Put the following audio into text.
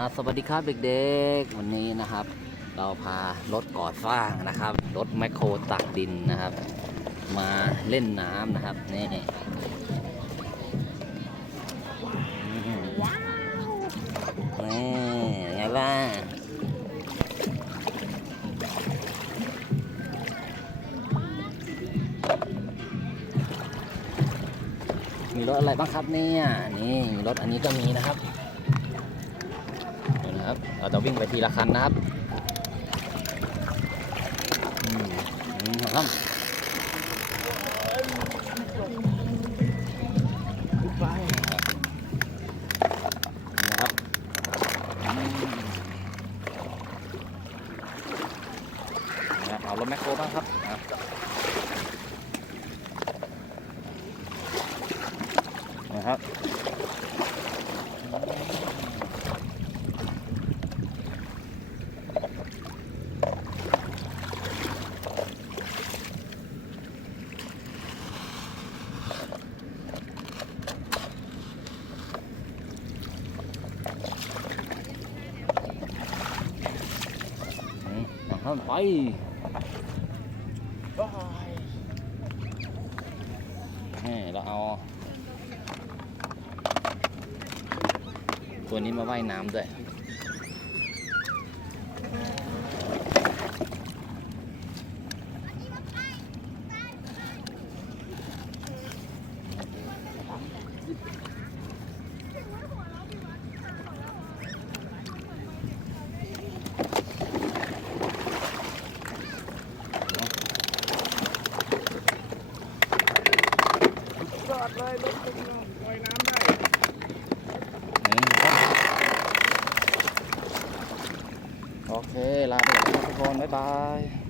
อ่าสวัสดีครับเด็กๆ วันนี้นะครับ เราพารถก่อสร้างนะครับ รถแมคโครตักดินนะครับ มาเล่นน้ำนะครับนี่ว้าวนี่ไงบ้างมีรถอะไรบ้างครับเนี่ยนี่รถอันนี้ก็มีนะครับเดี๋ยว นะครับ เราจะวิ่งไปทีละคันนะครับอืมอืมครับนะครับเอารถแมคโครบ้างครับนะครับ อืมนะครับไปนี่เราเอา ตัวนี้มาว่ายน้ำด้วย อดเลยรถตรงนี้ลอยน้ำได้โอเค ลาไปก่อนทุกคน บ๊ายบาย